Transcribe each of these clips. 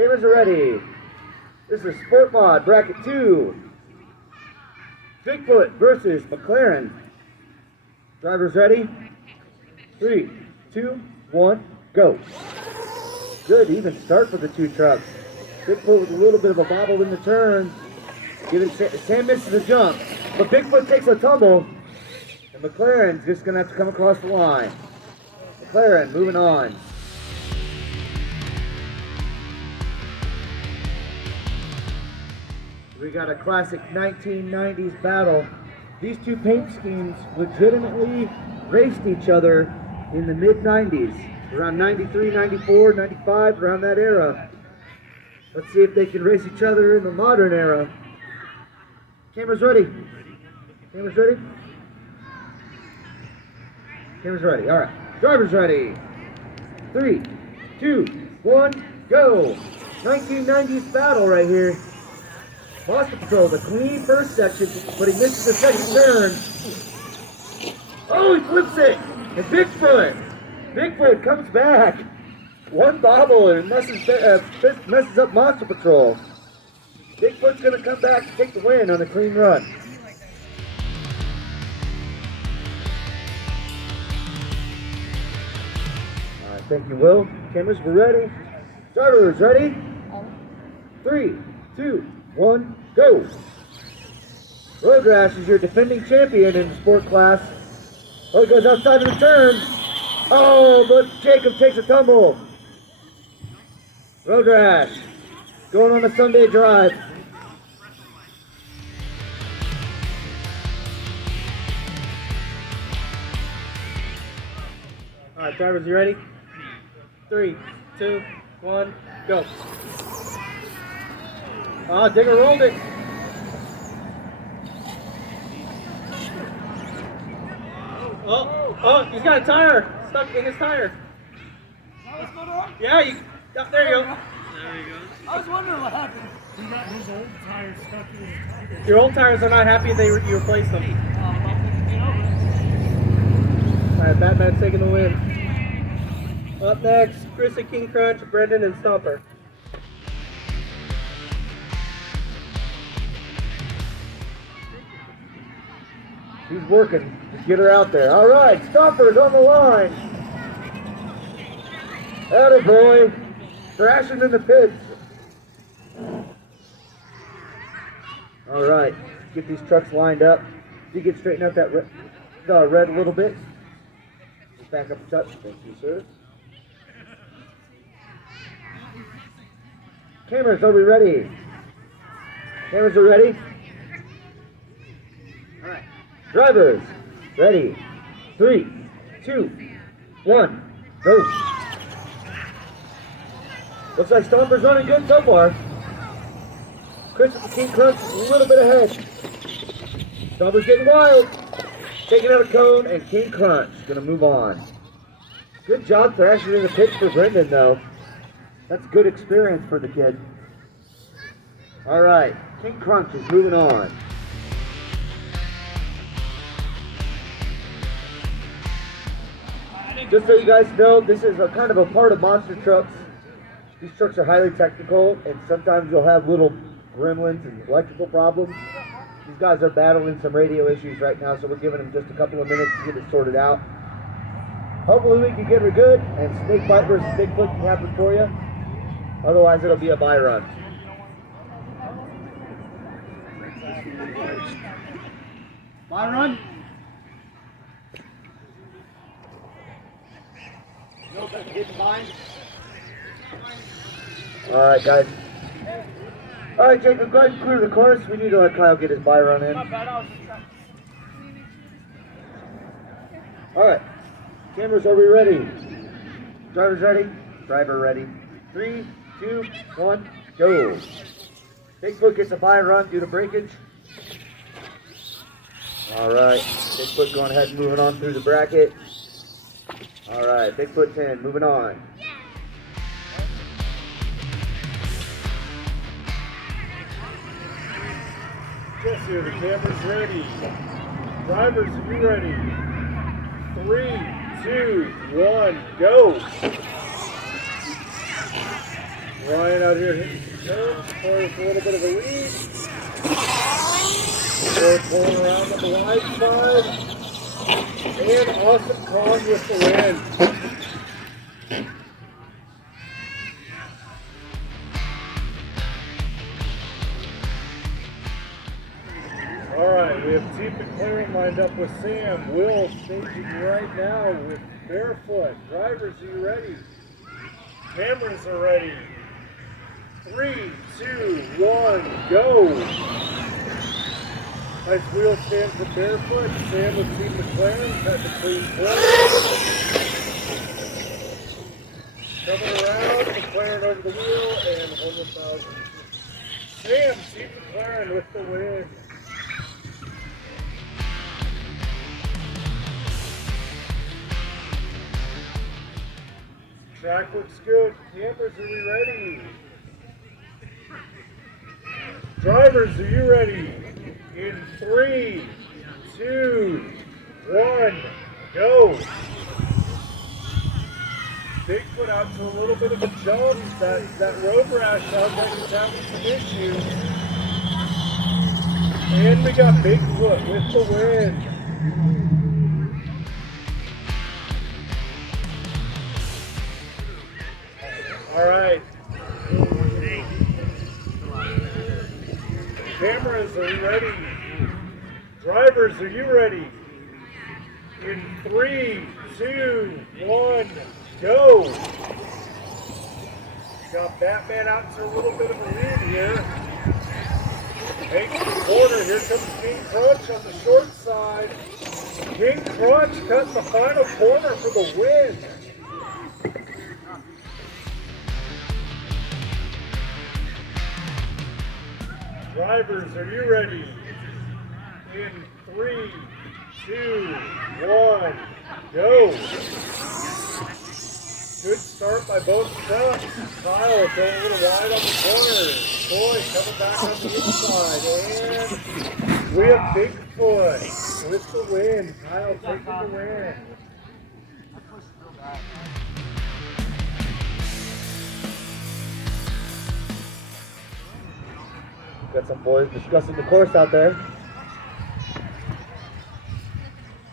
Cameras are ready. This is Sport Mod Bracket 2. Bigfoot versus McLaren. Drivers ready? 3, 2, 1, go. Good even start for the two trucks. Bigfoot with a little bit of a bobble in the turn. Sam misses the jump, but Bigfoot takes a tumble, and McLaren's just going to have to come across the line. McLaren moving on. We got a classic 1990s battle. These two paint schemes legitimately raced each other in the mid-90s, around 93, 94, 95, around that era. Let's see if they can race each other in the modern era. Cameras ready? Cameras ready? Cameras ready. All right. Drivers ready. 3, 2, 1, go. 1990s battle right here. Monster Patrol, the clean first section, but he misses the second turn. Oh, he flips it! And Bigfoot comes back. One bobble and it messes up Monster Patrol. Bigfoot's going to come back and take the win on a clean run. All right, thank you, Will. Cameras, we're ready. Drivers, ready? 3, 2, 1, go. Road Rash is your defending champion in the sport class. Oh, he goes outside of the turn. Oh, but Jacob takes a tumble. Road Rash going on a Sunday drive. All right, drivers, you ready? 3, 2, 1, go. Oh, Digger rolled it. Oh, he's got a tire stuck in his tire. What's going on? Yeah, there you go. There he goes. I was wondering what happened. He got his old tire stuck in his tire. Your old tires are not happy you replaced them. All right, Batman's taking the win. Up next, Chris and King Crunch, Brendan and Stomper. He's working to get her out there. All right, Stomper's on the line. Attaboy, crashing in the pits. All right, get these trucks lined up. You get straighten out that red a little bit. Just back up a touch. Thank you, sir. Cameras, are we ready? Cameras are ready? All right. Drivers, ready. 3, 2, 1, go. Looks like Stomper's running good so far. Chris with the King Crunch a little bit ahead. Stomper's getting wild. Taking out a cone, and King Crunch gonna move on. Good job thrashing in the pits for Brendan, though. That's good experience for the kid. All right, King Crunch is moving on. Just so you guys know, this is a kind of a part of monster trucks. These trucks are highly technical, and sometimes you'll have little gremlins and electrical problems. These guys are battling some radio issues right now, so we're giving them just a couple of minutes to get it sorted out. Hopefully we can get her good, and Snake Bite versus Bigfoot can happen for you. Otherwise, it'll be a bye run. My run? All right, guys. All right, Jacob, go ahead and clear the course. We need to let Kyle get his bye run in. All right. Cameras, are we ready? Drivers ready? Driver ready. 3, 2, 1, go. Bigfoot gets a bye run due to breakage. All right. Bigfoot going ahead and moving on through the bracket. All right. Bigfoot 10, moving on. Yes, sir. The camera's ready. Drivers, are you ready? 3, 2, 1, go. Ryan out here hitting some turns for a little bit of a lead. We're pulling around on the wide side. And Awesome Kong with the win. All right, we have Team McLaren lined up with Sam. Will staging right now with Barefoot. Drivers, are you ready? Cameras are ready. 3, 2, 1, go. Nice wheel stand for Barefoot. Sam with Team McLaren. Got the clean play. Coming around, McLaren over the wheel and 1,000. Sam, Team McLaren with the win. Track looks good. Campers, are we ready? Drivers, are you ready? In 3, 2, 1, go. Bigfoot out to a little bit of a jump. That road rash sounds like it's having some issues. And we got Bigfoot with the win. All right. Cameras, are you ready? Drivers, are you ready? In 3, 2, 1, go. Got Batman out to a little bit of a lead here. Makes the corner. Here comes King Crunch on the short side. King Crunch cuts the final corner for the win. Drivers, are you ready? In 3, 2, 1, go. Good start by both trucks. Kyle going a little wide on the corner. Troy coming back on the inside. And we have Bigfoot with the win. Kyle taking the win. Got some boys discussing the course out there.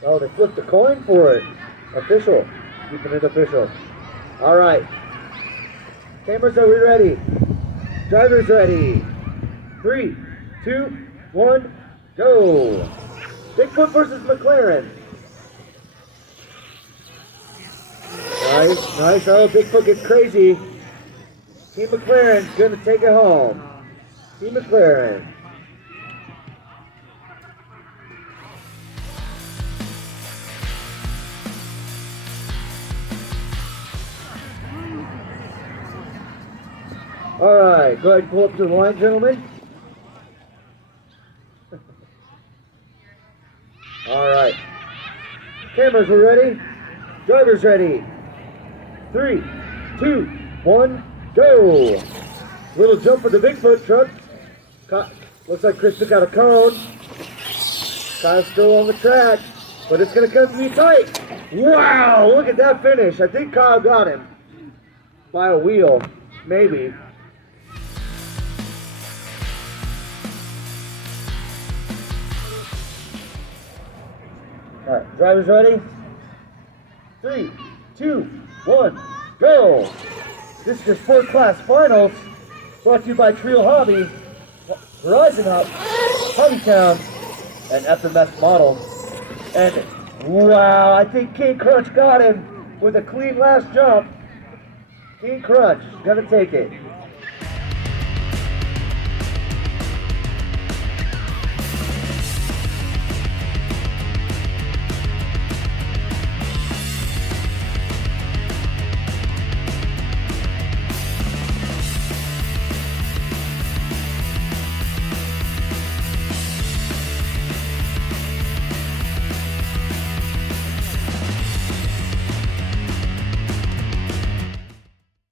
Oh, they flipped a coin for it. Official. Keeping it official. All right. Cameras, are we ready? Drivers ready. 3, 2, 1, go. Bigfoot versus McLaren. Nice, nice. Oh, Bigfoot gets crazy. Team McLaren's going to take it home. Team McLaren. All right, go ahead and pull up to the line, gentlemen. All right. Cameras are ready. Drivers ready. 3, 2, 1, go. Little jump for the Bigfoot truck. Looks like Chris took out a cone. Kyle's still on the track, but it's going to come to be tight. Wow, look at that finish. I think Kyle got him by a wheel, maybe. All right, drivers ready? 3, 2, 1, go. This is your Sport Class Finals, brought to you by Trio Hobby, Horizon Hub, Hobbytown, and FMS Models. And wow, I think King Crunch got him with a clean last jump. King Crunch, gonna take it.